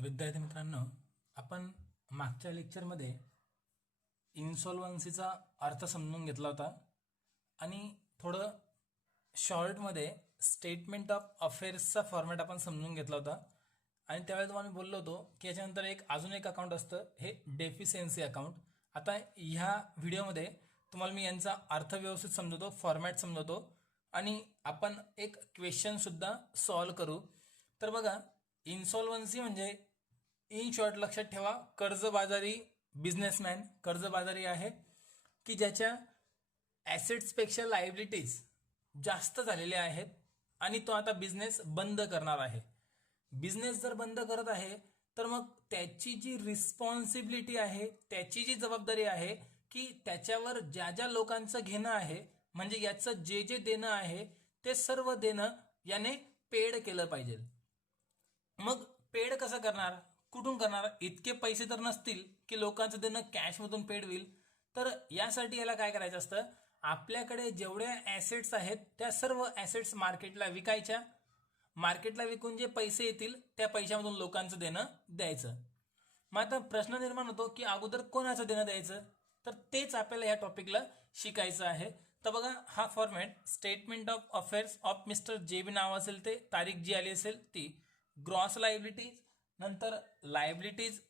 विद्यार्थी मित्रांनो, आपण मागच्या लेक्चरमध्ये इन्सॉल्वन्सीचा अर्थ समजून घेतला होता आणि थोडं शॉर्टमध्ये स्टेटमेंट ऑफ अफेअर्सचा फॉर्मॅट आपण समजून घेतला होता. आणि त्यावेळेस तुम्हाला मी बोललो होतो की याच्यानंतर अजून एक अकाउंट असतं, हे डेफिशियन्सी अकाउंट. आता ह्या व्हिडिओमध्ये तुम्हाला मी यांचा अर्थ व्यवस्थित समजवतो, फॉर्मॅट समजवतो आणि आपण एक क्वेश्चनसुद्धा सॉल्व करू. तर बघा, इन्सॉल्वन्सी म्हणजे इन शॉर्ट लक्षात ठेवा, कर्जबाजारी बिझनेसमॅन कर्जबाजारी आहे की ज्याच्या ॲसेट्सपेक्षा लायबिलिटीज जास्त झालेल्या आहेत आणि तो आता बिझनेस बंद करणार आहे. बिझनेस जर बंद करत आहे तर मग त्याची जी रिस्पॉन्सिबिलिटी आहे, त्याची जी जबाबदारी आहे की त्याच्यावर ज्या ज्या लोकांचं घेणं आहे, म्हणजे याचं जे जे देणं आहे ते सर्व देणं याने पेड केलं पाहिजे. मग पेड कसं करणार, कुठून करणार? इतके पैसे तर नसतील की लोकांचं देणं कॅशमधून पेड होईल. तर यासाठी याला काय करायचं असतं, आपल्याकडे जेवढ्या ॲसेट्स आहेत त्या सर्व ॲसेट्स मार्केटला विकायच्या. मार्केटला विकून जे पैसे येतील त्या पैशामधून लोकांचं देणं द्यायचं. मग आता प्रश्न निर्माण होतो की अगोदर कोणाचं देणं द्यायचं, तर तेच आपल्याला या टॉपिकला शिकायचं आहे. तर बघा, हा format statement of affairs of mister J B नाव असेल ते, तारीख जी आली असेल ती, ग्रॉस लायबिलिटीज, नंतर लायबिलिटीज,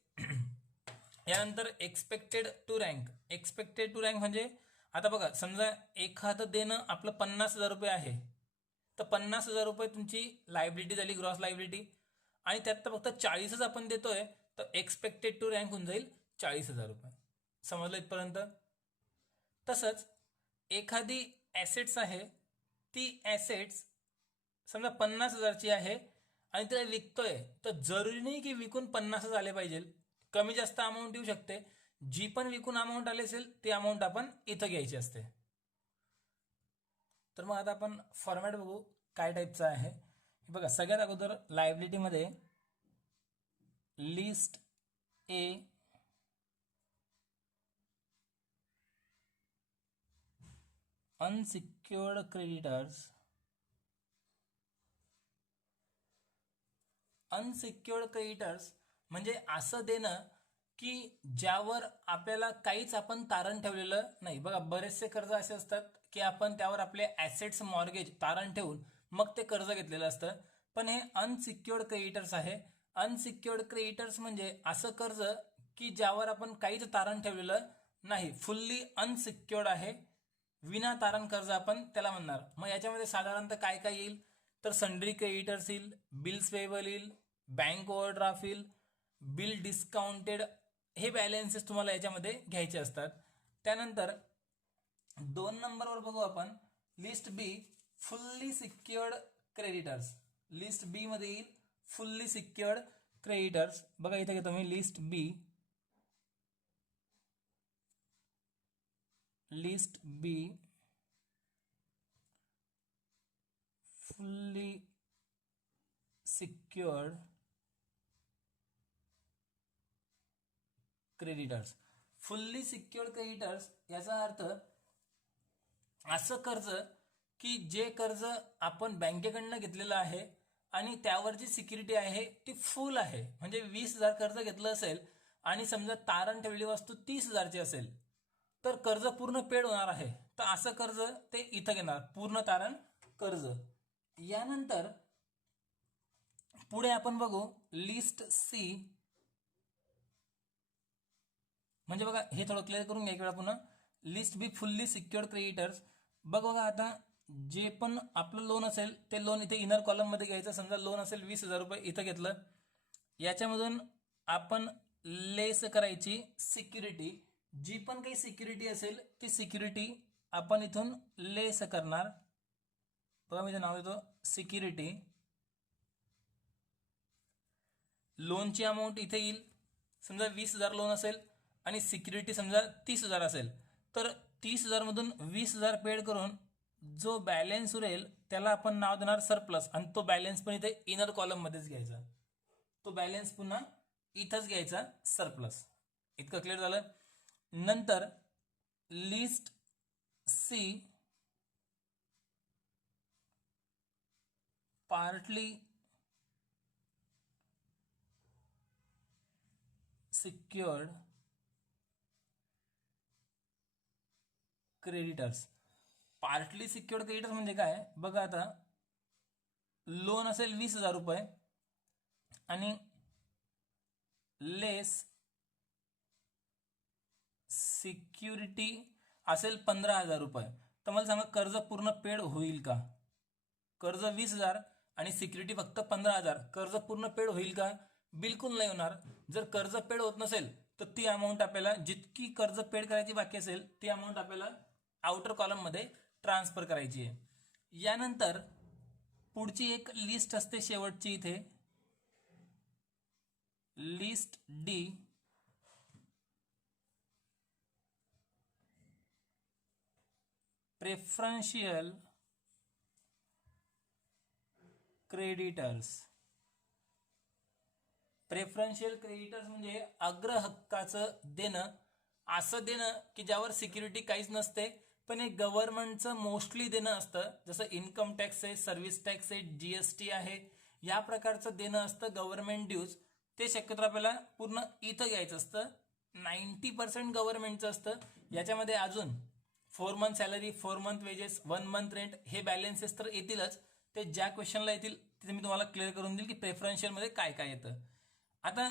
यानंतर expected to rank. Expected to rank म्हणजे आता बघा, समजा एखादं देणं आपलं 50,000 रुपये आहे, तर 50,000 रुपये तुमची लायबिलिटी झाली, ग्रॉस लायबिलिटी, आणि त्यात तर फक्त 40च आपण देतोय, तर एक्सपेक्टेड टू रँक होऊन जाईल 40,000 रुपये. समजलं इथपर्यंत? तसंच एखादी ॲसेट्स आहे, ती ॲसेट्स समजा 50,000ची आहे आणि तिला विकतोय, तर जरुरी नाही की विकून 50 आले पाहिजे, कमी जास्त अमाऊंट येऊ शकते. जी पण विकून अमाऊंट आली असेल ती अमाऊंट आपण इथं घ्यायची असते. तर मग आता आपण फॉर्मॅट बघू काय टाईपचा आहे. बघा, सगळ्यात अगोदर लायबिलिटीमध्ये list A, unsecured creditors. Unsecured creditors म्हणजे असं देणं की ज्यावर आपल्याला काहीच आपण तारण ठेवलेलं नाही. बघा, बरेचसे कर्ज असे असतात की आपण त्यावर आपले ॲसेट्स मॉर्गेज तारण ठेवून मग ते कर्ज घेतलेलं असतं, पण हे अनसिक्युअर्ड क्रेडिटर्स आहे. अनसिक्युअर्ड क्रेडिटर्स म्हणजे असं कर्ज की ज्यावर आपण काहीच तारण ठेवलेलं नाही, फुल्ली अनसिक्युअर्ड आहे, विना तारण कर्ज आपण त्याला म्हणणार. मग याच्यामध्ये साधारणतः काय काय येईल, तर सन्ड्री क्रेडिटर्स येईल, बिल्स पेएबल येईल, बँक ओव्हरड्राफ्ट येईल, बिल डिस्काउंटेड, हे बॅलन्सेस तुम्हाला याच्यामध्ये घ्यायचे असतात. त्यानंतर 2 नंबरवर बघू आपण, list B, fully secured creditors. List B मध्ये येईल फुल्ली सिक्युअर्ड क्रेडिटर्स. बघा इथे घेतो मी list B. List B fully secured creditors. Fully secured creditors याचा अर्थ असं कर्ज की जे कर्ज आपण बँकेकडनं घेतलेलं आहे आणि त्यावर जी सिक्युरिटी आहे ती फुल आहे. म्हणजे 20,000 कर्ज घेतलं असेल आणि समजा तारण ठेवलेली वस्तू 30,000ची असेल, तर कर्ज पूर्ण पेड होणार आहे. तर असं कर्ज ते इथं घेणार, पूर्ण तारण कर्ज. यानंतर पुढे आपण बघू लिस्ट सी. म्हणजे बघा, हे थोडं क्लिअर करून घ्या एक वेळा पुन्हा. List B fully secured creditors. बघा आता जे पण आपलं लोन असेल ते लोन इथे इनर कॉलममध्ये घ्यायचं. समजा लोन असेल 20,000 रुपये, इथं घेतलं, याच्यामधून आपण लेस करायची सिक्युरिटी. जी पण काही सिक्युरिटी असेल ती सिक्युरिटी आपण इथून लेस करणार. बघा मी नाव देतो सिक्युरिटी. लोनची अमाऊंट इथे येईल. समजा 20,000 लोन असेल आणि सिक्युरिटी समजा 30,000 असेल, तर 30,000 मधून 20,000 पेड करून जो बॅलन्स उरेल त्याला आपण नाव देणार सरप्लस. आणि तो बॅलन्स पण इथे इनर कॉलम मध्येच घ्यायचा. तो बॅलन्स पुन्हा इथंच घ्यायचा, सरप्लस. इतकं क्लिअर झालं? नंतर list C, partly secured creditors. Partly secured creditors म्हणजे काय बघा, आता लोन असेल 20,000 रुपये आणि लेस सिक्युरिटी असेल 15,000 रुपये, तर मला सांगा कर्ज पूर्ण पेड होईल का? कर्ज 20,000 आणि सिक्युरिटी फक्त 15,000, कर्ज पूर्ण पेड होईल का? बिलकुल नाही होणार. जर कर्ज पेड होत नसेल तर ती अमाऊंट आपल्याला, जितकी कर्ज पेड करायची बाकी असेल ती अमाऊंट आपल्याला आउटर कॉलम मध्ये ट्रान्सफर करायची आहे. यानंतर पुढची एक लिस्ट असते शेवटची इथे, list D. Preferential creditors. Preferential creditors म्हणजे अग्र हक्काचं देणं, असं देणं की ज्यावर सिक्युरिटी काहीच नसते, पण हे गव्हर्नमेंटचं मोस्टली देणं असतं. जसं इन्कम टॅक्स आहे, सर्व्हिस टॅक्स आहे, जीएसटी आहे, या प्रकारचं देणं असतं गव्हर्नमेंट ड्यूज. ते शक्यतो आपल्याला पूर्ण इथं घ्यायचं असतं. 90% गव्हर्नमेंटचं असतं. याच्यामध्ये अजून 4 month salary, 4 month wedges, 1 month rent हे बॅलन्सेस तर येतीलच. ते ज्या क्वेश्चनला येतील तिथे मी तुम्हाला क्लिअर करून देईल की प्रेफरन्शियल मध्ये काय काय येतं. आता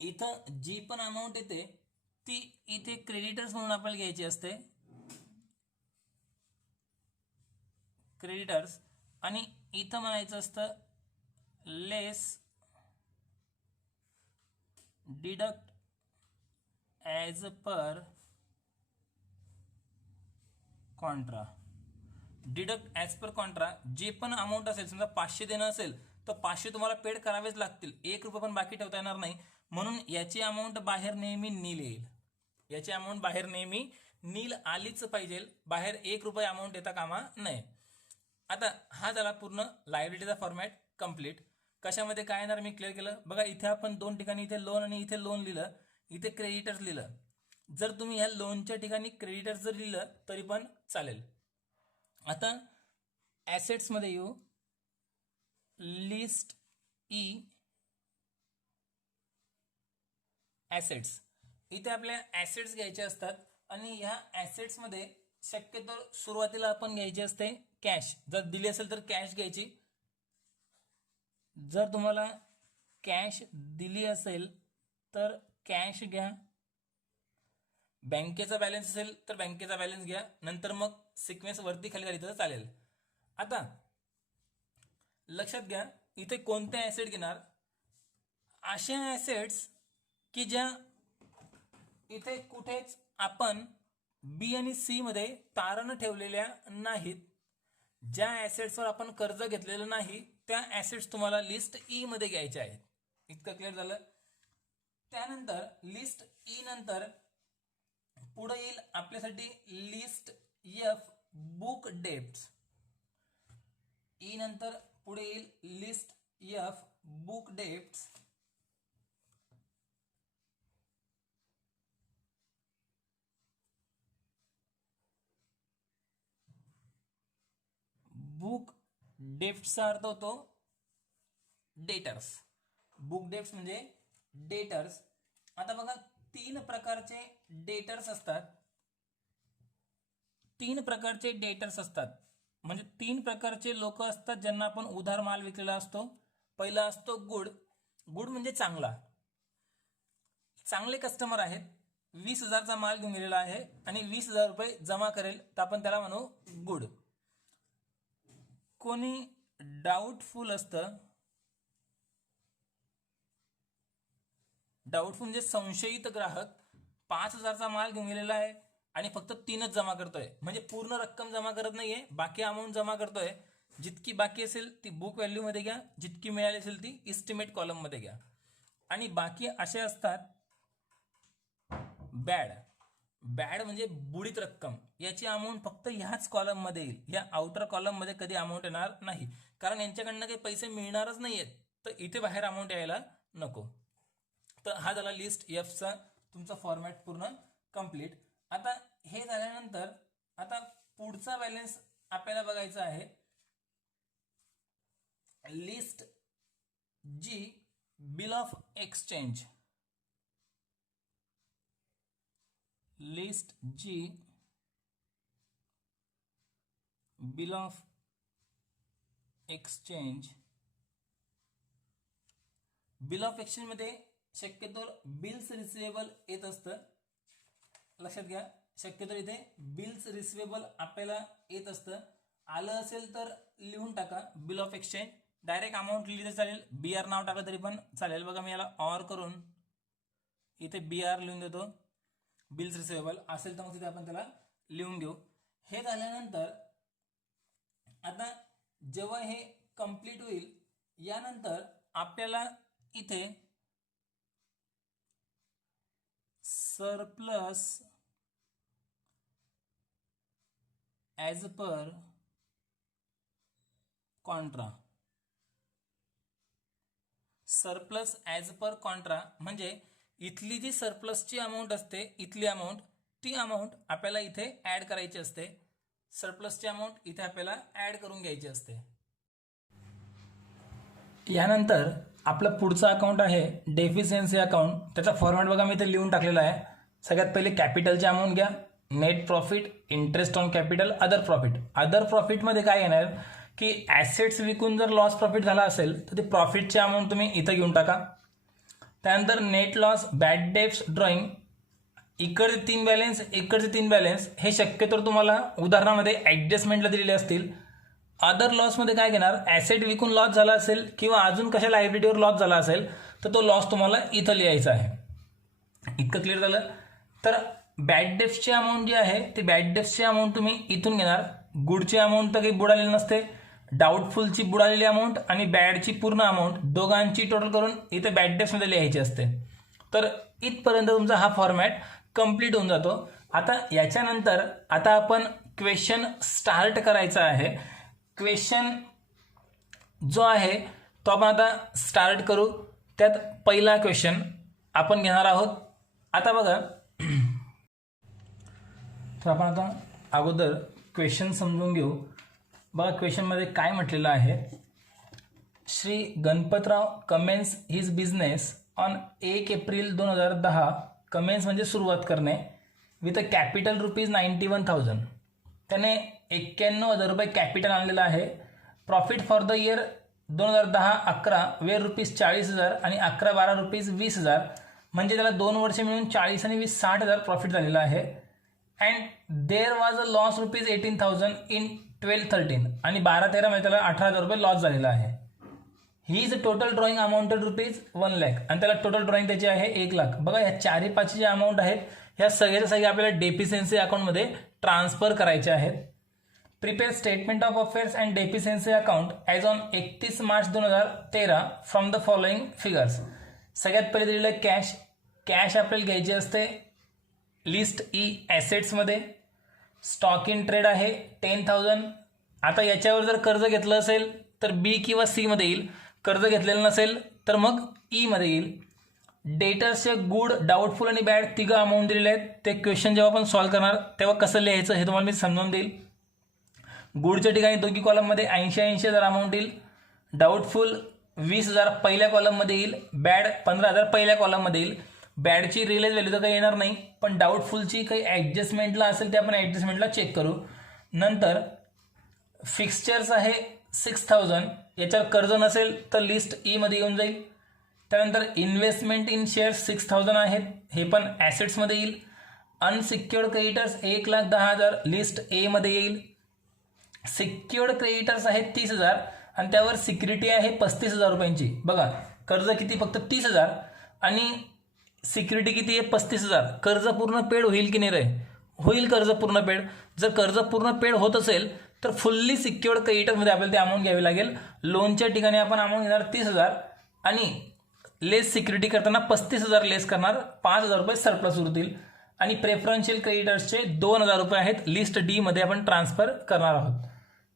इथं जी पण अमाऊंट येते ती इथे क्रेडिटर्स म्हणून आपल्याला घ्यायची असते, क्रेडिटर्स. आणि इथं म्हणायचं असतं less deduct as per contra. Deduct as per contra, जे पण अमाऊंट असेल, समजा 500 देणं असेल तर 500 तुम्हाला पेड करावेच लागतील, 1 रुपया पण बाकी ठेवता येणार नाही. म्हणून याची अमाऊंट बाहेर नेहमी नील येईल. याची अमाऊंट बाहेर नेहमी नील आलीच पाहिजे, बाहेर 1 रुपया अमाऊंट येता कामा नये. आता हा झाला पूर्ण लायबिलिटीचा फॉर्मॅट कंप्लीट. कशामध्ये काय येणार मी क्लिअर केलं. बघा इथे आपण 2 ठिकाणी, इथे लोन आणि इथे लोन लिहिलं, इथे क्रेडिटर्स लिहिलं. जर तुम्ही ह्या लोनच्या ठिकाणी क्रेडिटर्स जर लिहिलं तरी पण चालेल. आता ॲसेट्स मध्ये येऊ, लिस्ट ई ॲसेट्स. इथे आपल्या ॲसेट्स घ्यायचे असतात आणि ह्या ॲसेट्स मध्ये शक्यतो सुरुवातीला आपण घ्यायची असते कॅश. जर दिली असेल तर कॅश घ्यायची. जर तुम्हाला कॅश दिली असेल तर कॅश घ्या. बँकेचा बॅलन्स असेल तर बँकेचा बॅलन्स घ्या. नंतर मग सिक्वेन्स वरती खाली झाली तर चालेल. आता लक्षात घ्या इथे कोणते ॲसेट घेणार, अशा ॲसेट्स की ज्या इथे कुठेच आपण बी आणि सी मध्ये तारण ठेवलेल्या नाहीत. ज्या ॲसेट्सवर आपण कर्ज घेतलेलं नाही त्या ॲसेट्स तुम्हाला लिस्ट ई मध्ये घ्यायच्या आहेत. इतकं क्लिअर झालं. त्यानंतर लिस्ट ई नंतर पुढे येईल आपल्यासाठी list F book debts. E नंतर पुढे येईल list F book debts. Book डेप्टचा अर्थ होतो डेटर्स. बुक डेप्ट्स म्हणजे डेटर्स. आता बघा 3 प्रकारचे डेटर्स असतात. 3 प्रकारचे डेटर्स असतात म्हणजे 3 प्रकारचे लोक असतात ज्यांना आपण उधार माल विकलेला असतो. पहिला असतो गुड. गुड म्हणजे चांगला. चांगले कस्टमर आहेत, 20,000चा माल घेऊन गेलेला आहे आणि 20,000 रुपये जमा करेल तर आपण त्याला म्हणू गुड. कोणी डाऊटफुल असतं. डाऊटफुल म्हणजे संशयित ग्राहक, 5,000चा माल घेऊन गेलेला आहे आणि फक्त 3च जमा करतोय, म्हणजे पूर्ण रक्कम जमा करत नाहीये, बाकी अमाऊंट जमा करतोय. जितकी बाकी असेल ती बुक व्हॅल्यू मध्ये घ्या, जितकी मिळाली असेल ती इस्टिमेट कॉलम मध्ये घ्या. आणि बाकी असे असतात बॅड. बॅड म्हणजे बुडीत रक्कम, याची अमाऊंट फक्त ह्याच कॉलम मध्ये येईल, या आउटर कॉलम मध्ये कधी अमाऊंट येणार नाही, कारण यांच्याकडनं काही पैसे मिळणारच नाहीयेत, तर इथे बाहेर अमाऊंट यायला नको. तर हा झाला लिस्ट एफचा तुमचा फॉर्मॅट पूर्ण कंप्लीट. आता हे झाल्यानंतर आता पुढचा बॅलन्स आपल्याला बघायचा आहे लिस्ट जी बिल ऑफ एक्सचेंज. लिस्ट जी bill of exchange. Bill of exchange मध्ये शक्यतो बिल्स रिसिवेबल येत असतं, लक्षात घ्या. शक्यतो इथे बिल्स रिसिवेबल आपल्याला येत असतं. आलं असेल तर लिहून टाका bill of exchange. Direct amount लिहिलं चालेल, बी आर नाव टाकलं तरी पण चालेल. बघा मी याला ऑर करून इथे बी आर लिहून देतो. बिल्स रिसिवेबल असेल तर मग तिथे आपण त्याला लिहून घेऊ. हे झाल्यानंतर आता जेव्हा हे कंप्लीट होईल यानंतर आपल्याला इथे surplus as per Contra. Surplus as per Contra म्हणजे इथली जी सरप्लसची अमाऊंट असते, इथली अमाऊंट, ती अमाऊंट आपल्याला इथे ॲड करायची असते. सरप्लसची अमाऊंट इथे आपल्याला ॲड करून घ्यायची असते. यानंतर आपलं पुढचं अकाउंट आहे डेफिशियन्सी अकाउंट. त्याचा फॉर्मॅट बघा मी इथे लिहून टाकलेला आहे. सगळ्यात पहिले कॅपिटलची अमाऊंट घ्या, net profit, interest on capital, other profit. Other प्रॉफिटमध्ये काय येणार की ॲसेट्स विकून जर लॉस प्रॉफिट झाला असेल तर ते प्रॉफिटची अमाऊंट तुम्ही इथं घेऊन टाका. त्यानंतर net loss, bad debts, drawing, इकडचे 3 बॅलेन्स, इकडचे 3 बॅलेन्स हे शक्यतो तुम्हाला उदाहरणामध्ये ॲडजस्टमेंटला दिलेले असतील. अदर लॉसमध्ये काय घेणार, ॲसेट विकून लॉस झाला असेल किंवा अजून कशा लायबिलिटीवर लॉस झाला असेल तर तो लॉस तुम्हाला इथं लिहायचा आहे. इतकं क्लिअर झालं. तर बॅड डेट्सची अमाऊंट जी आहे ती बॅड डेट्सची अमाऊंट तुम्ही इथून घेणार. गुडची अमाऊंट तर काही बुडालेली नसते, डाऊटफुलची बुडालेली अमाऊंट आणि बॅडची पूर्ण अमाऊंट दोघांची टोटल करून इथे बॅड डेट्समध्ये लिहायची असते. तर इथपर्यंत तुमचा हा फॉर्मॅट कंप्लीट होऊन जातो. आता याच्यानंतर आता आपण क्वेश्चन स्टार्ट करायचा आहे. क्वेश्चन जो आहे तो आपण आता स्टार्ट करू. त्यात पहिला क्वेश्चन आपण घेणार आहोत. आता बघा, तर आपण आता अगोदर क्वेश्चन समजून घेऊ. बघा क्वेश्चनमध्ये काय म्हटलेलं आहे. Shri Ganpatrao Cummins his business on 1 April 2010. Cummins म्हणजे सुरुवात करणे. With a capital ₹91,000. त्याने 91,000 रुपये कॅपिटल आणलेलं आहे. प्रॉफिट फॉर द इयर 2010-11 वेर ₹40,000 आणि 11-12 ₹20,000. म्हणजे त्याला 2 वर्ष मिळून 40 आणि 20 60,000 प्रॉफिट झालेला आहे. And there was a loss ₹18,000 in 12-13 आणि 12-13 मध्ये त्याला 18,000 रुपये लॉस झालेला आहे. He is total drawing amounted ₹1,00,000 आणि त्याला टोटल ड्रॉइंग त्याची आहे 1,00,000. बघा ह्या 4-5 जे अमाऊंट आहेत ह्या सगळ्याच्या सगळ्या आपल्याला डेफिशियन्सी अकाउंटमध्ये ट्रान्सफर करायचे आहेत. Prepare statement of affairs and deficiency account as on 31 March 2013 from the following figures. सगळ्यात पहिले दिलेलं कॅश. कॅश आपल्याला घ्यायची असते लिस्ट ई ॲसेट्समध्ये. स्टॉक इन ट्रेड आहे 10,000. आता याच्यावर जर कर्ज घेतलं असेल तर बी किंवा सी मध्ये येईल. कर्ज घेतलेलं नसेल तर मग ई मध्ये येईल. डेटर्सचे गुड, डाऊटफुल आणि बॅड तिघं अमाऊंट दिलेले आहेत. ते क्वेश्चन जेव्हा आपण सॉल्व्ह करणार तेव्हा कसं लिहायचं हे तुम्हाला मी समजावून देईल. गुडच्या ठिकाणी दोघी कॉलममध्ये 80,000 अमाऊंट येईल. डाऊटफुल 20,000 पहिल्या कॉलममध्ये येईल. बॅड 15,000 पहिल्या कॉलममध्ये येईल. बॅडची रिअलाइज व्हॅल्यू तर काही येणार नाही, पण डाऊटफुलची काही ॲडजस्टमेंटला असेल ते आपण ॲडजस्टमेंटला चेक करू. नंतर फिक्स्चर्स आहे 6,000. याच्यावर कर्ज नसेल तर लिस्ट ई मध्ये येऊन जाईल. त्यानंतर इन्व्हेस्टमेंट इन शेअर्स 6,000 आहेत, हे पण ॲसेट्समध्ये येईल. अनसिक्युअर्ड क्रेडिटर्स 1,10,000 लिस्ट ए मध्ये येईल. सिक्युअर्ड क्रेडिटर्स आहेत 30,000 आणि त्यावर सिक्युरिटी आहे 35,000 रुपयांची. बघा कर्ज किती, फक्त 30,000 आणि सिक्युरिटी किती आहे 35,000. कर्ज पूर्ण पेड होईल की नाही रे? होईल कर्ज पूर्ण पेड. जर कर्ज पूर्ण पेड होत असेल तर फुल्ली सिक्युअर्ड क्रेडिटरमध्ये आपल्याला ते अमाऊंट घ्यावी लागेल. लोनच्या ठिकाणी आपण अमाऊंट घेणार 30,000 आणि लेस सिक्युरिटी करताना 35,000 लेस करणार, 5,000 रुपये सरप्लस उरतील. आणि प्रेफरन्शियल क्रेडिटर्सचे 2,000 रुपये आहेत, लिस्ट डी मध्ये आपण ट्रान्सफर करणार आहोत.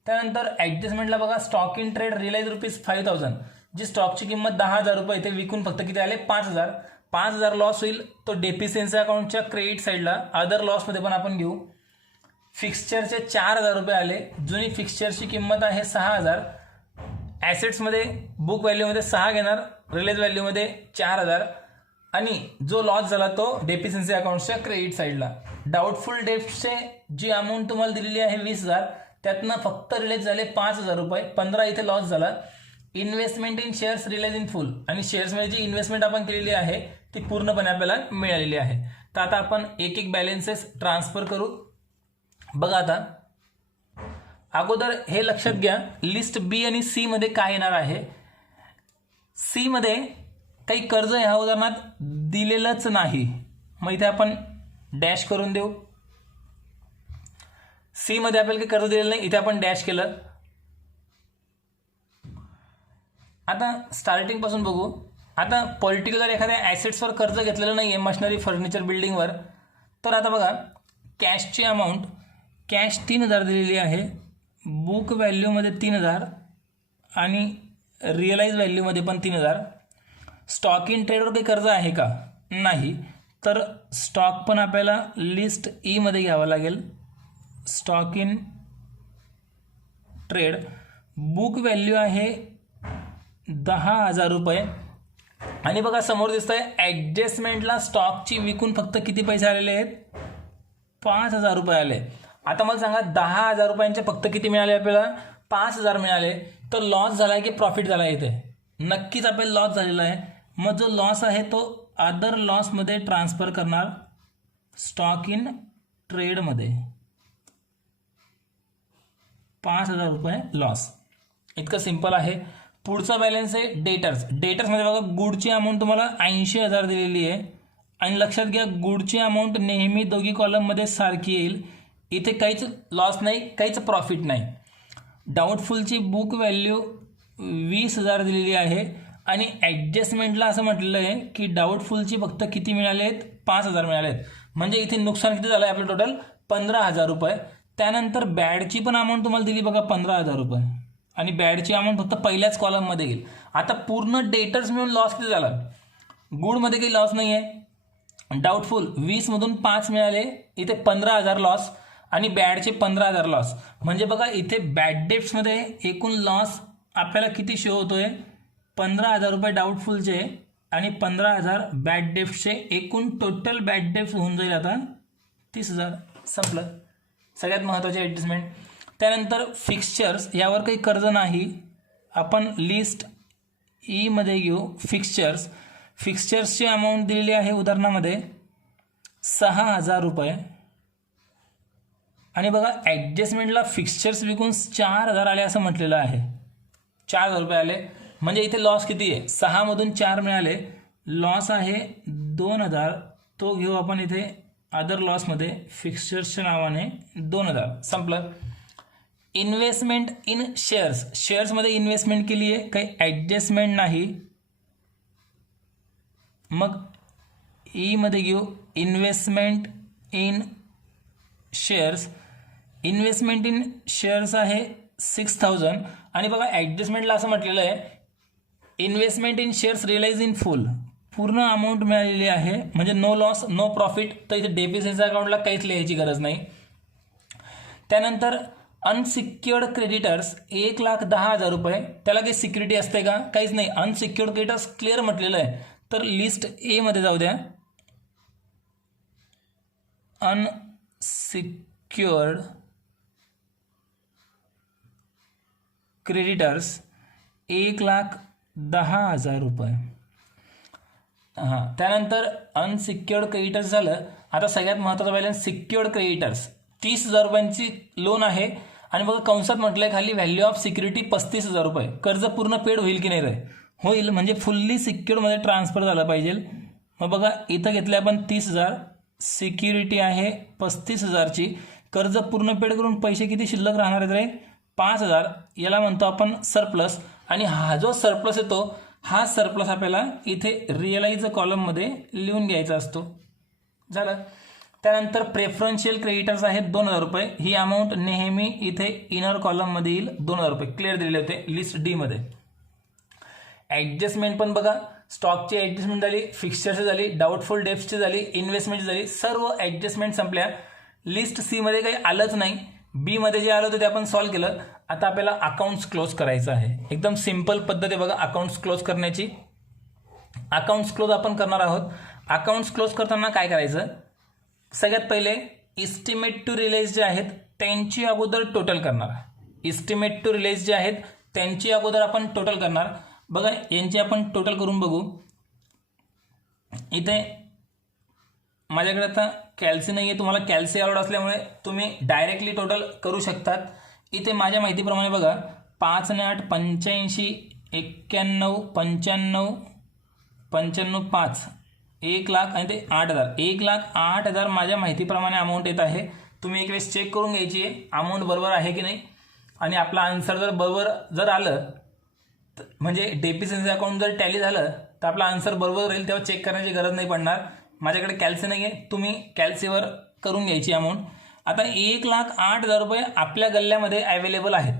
त्यानंतर ॲडजस्टमेंटला बघा, स्टॉक इन ट्रेड रिअलाइज ₹5,000. जी स्टॉकची किंमत 10,000 रुपये, ते विकून फक्त किती आले 5,000. 5,000 लॉस होईल, तो डेफिशियन्सी अकाउंटच्या क्रेडिट साईडला अदर लॉसमध्ये पण आपण घेऊ. फिक्स्चरचे 4,000 रुपये आले. जुनी फिक्स्चरची किंमत आहे 6,000. ॲसेट्समध्ये बुक व्हॅल्यूमध्ये 6 घेणार, रिअलाइज व्हॅल्यूमध्ये 4,000 आणि जो लॉस झाला तो डेफिशियन्सी अकाउंटच्या क्रेडिट साईडला. डाऊटफुल डेप्टचे जी अमाऊंट तुम्हाला दिलेली आहे 20,000, त्यातनं फक्त रिलीज झाले 5,000 रुपये, 15 इथे लॉस झाला. Investment in shares release in full, आणि शेअर्समध्ये जी इन्व्हेस्टमेंट आपण केलेली आहे ती पूर्णपणे आपल्याला मिळालेली आहे. तर आता आपण एक एक बॅलन्सेस ट्रान्सफर करू. बघा आता अगोदर हे लक्षात घ्या, लिस्ट बी आणि सी मध्ये काय येणार आहे. सी मध्ये काही कर्ज ह्या उदाहरणात दिलेलंच नाही, मग इथे आपण डॅश करून देऊ. सी मध्ये आपल्याला काही कर्ज दिलेलं नाही, इथे आपण डॅश केलं. आता स्टार्टिंग पासून बघू. आता पर्टिक्युलर एखाद्या ॲसेट्सवर कर्ज घेतलेलं नाही आहे, मशिनरी, फर्निचर, बिल्डिंगवर. तर आता बघा कॅशची अमाऊंट, कॅश 3,000 दिलेली आहे, बुक व्हॅल्यूमध्ये 3,000 आणि रिअलाइज व्हॅल्यूमध्ये पण 3,000. स्टॉक इन ट्रेडवर काही कर्ज आहे का? नाही. तर स्टॉक पण आपल्याला लिस्ट ई मध्ये घ्यावं लागेल. Stock in trade, book value आहे 10,000 रुपये. आणि बघा समोर दिसतंय ॲडजस्टमेंटला स्टॉकची विकून फक्त किती पैसे आलेले आहेत? 5,000 रुपये आले. आता मला सांगा 10,000 रुपयांचे फक्त किती मिळाले आपल्याला? 5,000 मिळाले. तर लॉस झाला की प्रॉफिट झाला? इथे नक्कीच आपल्याला लॉस झालेला आहे. मग जो लॉस आहे तो अदर लॉसमध्ये ट्रान्सफर करणार, स्टॉक इन ट्रेडमध्ये. 5,000 रुपये लॉस. इतकं सिंपल आहे. पुढचा बॅलन्स आहे डेटर्स. डेटर्समध्ये बघा गुडची अमाऊंट तुम्हाला 80,000 दिलेली आहे, आणि लक्षात घ्या गुडची अमाऊंट नेहमी दोघी कॉलममध्ये सारखी येईल. इथे काहीच लॉस नाही, काहीच प्रॉफिट नाही. डाऊटफुलची बुक व्हॅल्यू 20,000 दिलेली आहे, आणि ॲडजस्टमेंटला असं म्हटलेलं आहे की डाऊटफुलची फक्त किती मिळाले आहेत? 5,000 मिळाले आहेत. म्हणजे इथे नुकसान किती झालं आहे आपलं? टोटल 15,000 रुपये. त्यानंतर बॅडची पण अमाऊंट तुम्हाला दिली बघा 15,000 रुपये, आणि बॅडची अमाऊंट फक्त पहिल्याच कॉलममध्ये येईल. आता पूर्ण डेटर्स मिळून लॉस किती झाला? गुडमध्ये काही लॉस नाही आहे. डाऊटफुल 20मधून 5 मिळाले, इथे 15,000 लॉस, आणि बॅडचे 15,000 लॉस. म्हणजे बघा इथे बॅड डेप्समध्ये एकूण लॉस आपल्याला किती शो होतोय? 15,000 रुपये डाऊटफुलचे आणि 15,000 बॅड डेप्सचे. एकूण टोटल बॅड डेप्स होऊन जाईल आता 30,000. संपलं. सगळ्यात महत्त्वाचे ॲडजस्टमेंट. त्यानंतर फिक्स्चर्स, यावर काही कर्ज नाही. आपण लिस्ट ई मध्ये घेऊ. फिक्स्चर्स, फिक्स्चर्सची अमाऊंट दिलेली आहे उदाहरणामध्ये 6,000 रुपये, आणि बघा ॲडजस्टमेंटला फिक्स्चर्स विकून 4,000 आले असं म्हटलेलं आहे. 4,000 रुपये आले. म्हणजे इथे लॉस किती आहे? 6 मधून 4 मिळाले. लॉस आहे 2,000, तो घेऊ आपण इथे अदर लॉसमध्ये फिक्स्चर्सच्या नावाने 2,000. संपलं. इन्व्हेस्टमेंट इन शेअर्स, शेअर्समध्ये इन्व्हेस्टमेंट केली आहे, काही ॲडजस्टमेंट नाही. मग ई मध्ये घेऊ investment in shares. Investment in shares आहे 6,000, आणि बघा ॲडजस्टमेंटला असं म्हटलेलं आहे investment in shares realise in full, पूर्ण अमाऊंट मिळालेली आहे. म्हणजे नो लॉस नो प्रॉफिट. तर इथे डेबिटच्या अकाउंटला काहीच लिहायची गरज नाही. त्यानंतर अनसिक्युअर्ड क्रेडिटर्स 1,10,000 रुपये. त्याला काही सिक्युरिटी असते का? काहीच नाही. अनसिक्युअर्ड क्रेडिटर्स क्लिअर म्हटलेलं आहे. तर लिस्ट ए मध्ये जाऊ द्या. अनसिक्युअर्ड क्रेडिटर्स 1,10,000 रुपये. हां, त्यानंतर अनसिक्युअर्ड क्रेडिटर्स झालं. आता सगळ्यात महत्त्वाचा बॅलन्स सिक्युअर्ड क्रेडिटर्स 30,000 रुपयांची लोन आहे, आणि बघा कंसात म्हटलंय खाली व्हॅल्यू ऑफ सिक्युरिटी 35,000 रुपये. कर्ज पूर्ण पेड होईल की नाही रे? होईल. म्हणजे फुल्ली सिक्युअर्डमध्ये ट्रान्सफर झालं पाहिजे. मग बघा इथं घेतलं आपण 30,000, सिक्युरिटी आहे 35,000ची. कर्ज पूर्ण पेड करून पैसे किती शिल्लक राहणार आहेत रे? 5,000. याला म्हणतो आपण सरप्लस, आणि हा जो सरप्लस येतो हा सरप्लस आपल्याला इथे रिअलाइज कॉलममध्ये लिहून घ्यायचा असतो. झालं. त्यानंतर प्रेफरन्शियल क्रेडिटर्स आहेत 2,000 रुपये. ही अमाऊंट नेहमी इथे इनर कॉलममध्ये येईल. 2,000 रुपये क्लिअर दिलेले होते लिस्ट डी मध्ये. ॲडजस्टमेंट पण बघा, स्टॉकची ॲडजस्टमेंट झाली, फिक्स्चरची झाली, डाऊटफुल डेप्सची झाली, इन्व्हेस्टमेंटची झाली. सर्व ॲडजस्टमेंट संपल्या. लिस्ट सी मध्ये काही आलंच नाही. बी मध्ये जे आलं होतं ते आपण सॉल्व्ह केलं. आता आपल्याला अकाउंट्स क्लोज करायचं आहे. एकदम सिंपल पद्धत आहे बघा अकाउंट्स क्लोज करण्याची. अकाउंट्स क्लोज आपण करणार आहोत. अकाउंट्स क्लोज करताना काय करायचं? सगळ्यात पहिले इस्टिमेट टू रिलीज जे आहेत त्यांची अगोदर टोटल करणार. इस्टिमेट टू रिलीज जे आहेत त्यांची अगोदर आपण टोटल करणार. बघा यांची आपण टोटल करून बघू. इथे माझ्याकडे आता कॅल्सी नाही आहे, तुम्हाला कॅल्सी अलाउड असल्यामुळे तुम्ही डायरेक्टली टोटल करू शकतात. इथे माझ्या माहितीप्रमाणे बघा 5 आणि 8 85, 91, 95, 95, 5, 1 लाख आणि ते 8,000. 1,08,000 माझ्या माहितीप्रमाणे अमाऊंट येत आहे. तुम्ही एक वेळेस चेक करून घ्यायची आहे अमाऊंट बरोबर आहे की नाही. आणि आपला आन्सर जर बरोबर जर आलं म्हणजे डेफिशियन्सी अकाउंट जर टॅली झालं तर आपला आन्सर बरोबर राहील, तेव्हा चेक करण्याची गरज नाही पडणार. माझ्याकडे कॅल्सी नाही आहे, तुम्ही कॅल्सीवर करून घ्यायची अमाऊंट. आता 1,08,000 रुपये आपल्या गल्ल्यामध्ये अवेलेबल आहेत.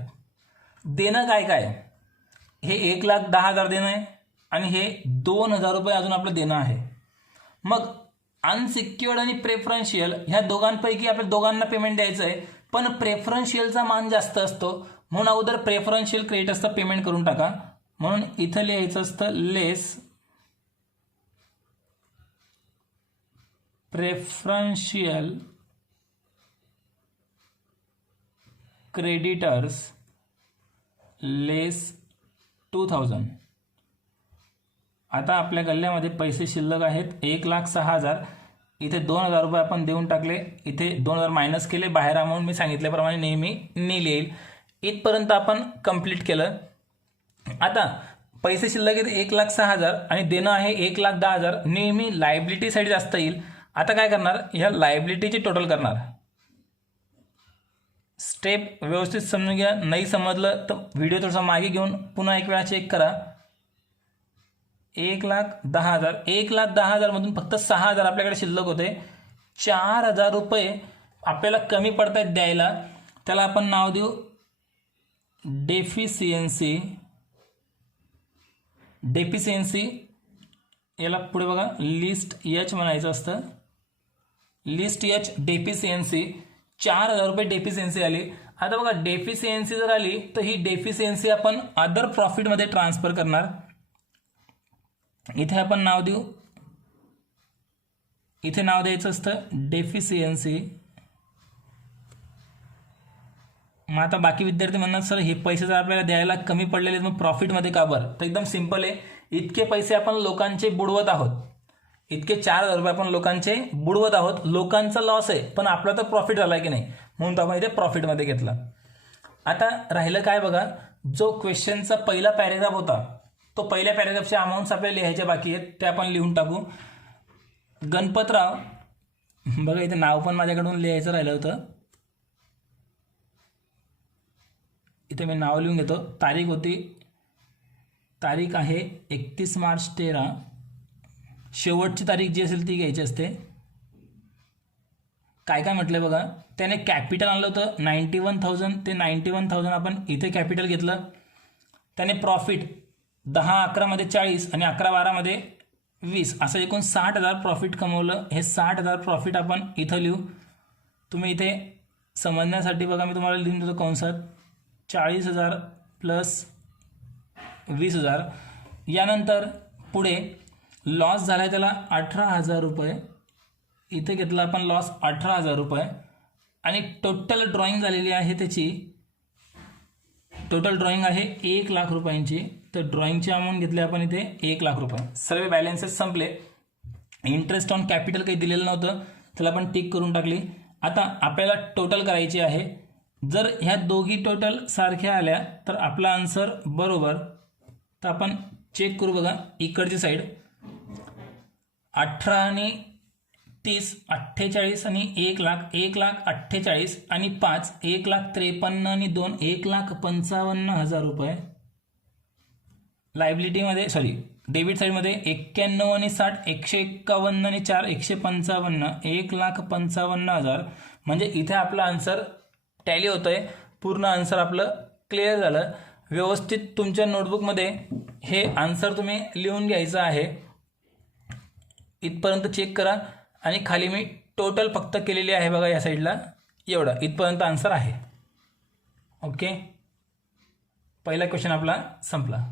देणं काय काय, हे 1,10,000 देणं आहे आणि हे 2,000 रुपये अजून आपलं देणं आहे. मग अनसिक्युअर्ड आणि प्रेफरन्शियल ह्या दोघांपैकी आपल्या दोघांना पेमेंट द्यायचं आहे, पण प्रेफरन्शियलचा मान जास्त असतो म्हणून अगोदर प्रेफरन्शियल क्रेडिटर्सचा पेमेंट करून टाका. म्हणून इथं लिहायचं असतं लेस प्रेफरन्शियल क्रेडिटर्स लेस 2,000. आता आपल्या गल्ल्यामध्ये पैसे शिल्लक आहेत 1,06,000. इथे 2,000 रुपये आपण देऊन टाकले, इथे 2,000 मायनस केले, बाहेर अमाऊंट मी सांगितल्याप्रमाणे नेहमी नील येईल. इथपर्यंत आपण कंप्लीट केलं. आता पैसे शिल्लक आहेत 1,06,000 आणि देणं आहे 1,10,000. नेहमी लायबिलिटी साईड जास्त येईल. आता काय करणार, ह्या लायबिलिटीची टोटल करणार. स्टेप व्यवस्थित समजून घ्या, नाही समजलं तर व्हिडिओ थोडासा मागे घेऊन पुन्हा एक वेळा चेक करा. 1,10,000, 1,10,000 मधून फक्त 6,000 आपल्याकडे शिल्लक होते. 4,000 रुपये आपल्याला कमी पडतायत द्यायला, त्याला आपण नाव देऊ डेफिशियन्सी. डेफिशियन्सी याला पुढे बघा लिस्ट एच म्हणायचं असतं. List H deficiency. 4,000 रुपये डेफिशियन्सी आली. आता बघा डेफिशियन्सी जर आली तर ही डेफिशियन्सी आपण अदर प्रॉफिटमध्ये ट्रान्सफर करणार. इथे आपण नाव देऊ, इथे नाव द्यायचं असतं डेफिशियन्सी. मग आता बाकी विद्यार्थी म्हणणार सर हे पैसे जर आपल्याला द्यायला कमी पडलेले मग प्रॉफिटमध्ये का बरं. तर एकदम सिंपल आहे, इतके पैसे आपण लोकांचे बुडवत आहोत. इतके 4,000 रुपये आपण लोकांचे बुडवत आहोत. लोकांचा लॉस आहे पण आपला तर प्रॉफिट झाला की नाही, म्हणून आपण इथे प्रॉफिटमध्ये घेतला. आता राहिलं काय बघा, जो क्वेश्चनचा पहिला पॅरेग्राफ होता तो पहिल्या पॅरेग्राफचे अमाऊंट्स आपल्याला लिहायचे बाकी आहेत, ते आपण लिहून टाकू. गणपतराव, बघा इथे नाव पण माझ्याकडून लिहायचं राहिलं होतं, इथे मी नाव लिहून घेतो. तारीख होती, तारीख आहे 31 मार्च 13. शेवटची तारीख जी असेल ती घ्यायची असते. काय काय म्हटलं बघा, त्याने कॅपिटल आणलं होतं 91,000. ते 91,000 आपण इथे कॅपिटल घेतलं. त्याने प्रॉफिट 10-11 मध्ये 40 आणि 11-12 मध्ये 20 असं एकूण 60,000 प्रॉफिट कमवलं. हे 60,000 प्रॉफिट आपण इथं लिहू. तुम्ही इथे समजण्यासाठी बघा मी तुम्हाला लिहून देतो कंसात 40,000 प्लस 20,000. यानंतर पुढे लॉस झाला आहे त्याला 18,000 रुपये. इथे घेतला आपण लॉस 18,000 रुपये आणि टोटल ड्रॉइंग झालेली आहे त्याची. टोटल ड्रॉइंग आहे 1,00,000 रुपयांची. तर ड्रॉइंगची अमाऊंट घेतली आपण इथे 1,00,000 रुपये. सर्व बॅलन्सेस संपले. इंटरेस्ट ऑन कॅपिटल काही दिलेलं नव्हतं, त्याला आपण टिक करून टाकली. आता आपल्याला टोटल करायची आहे. जर ह्या दोघी टोटल सारख्या आल्या तर आपला आन्सर बरोबर. तर आपण चेक करू बघा इकडची साईड. 18 आणि 30 48 आणि 1,00,000 1,48,000 आणि 5 1,53,000 आणि 2 1,55,000 रुपये. लायबिलिटीमध्ये डेबिट साईडमध्ये 91 आणि 60 151 आणि 4 155 1,55,000. म्हणजे इथे आपला आन्सर टॅली होतोय. पूर्ण आन्सर आपलं क्लिअर झालं. व्यवस्थित तुमच्या नोटबुकमध्ये हे आन्सर तुम्ही लिहून घ्यायचं आहे. इथपर्यंत चेक करा आणि खाली मी टोटल फक्त केलेली आहे बघा या साईडला. एवढं इथपर्यंत आन्सर आहे. ओके, पहिला क्वेश्चन आपला संपला.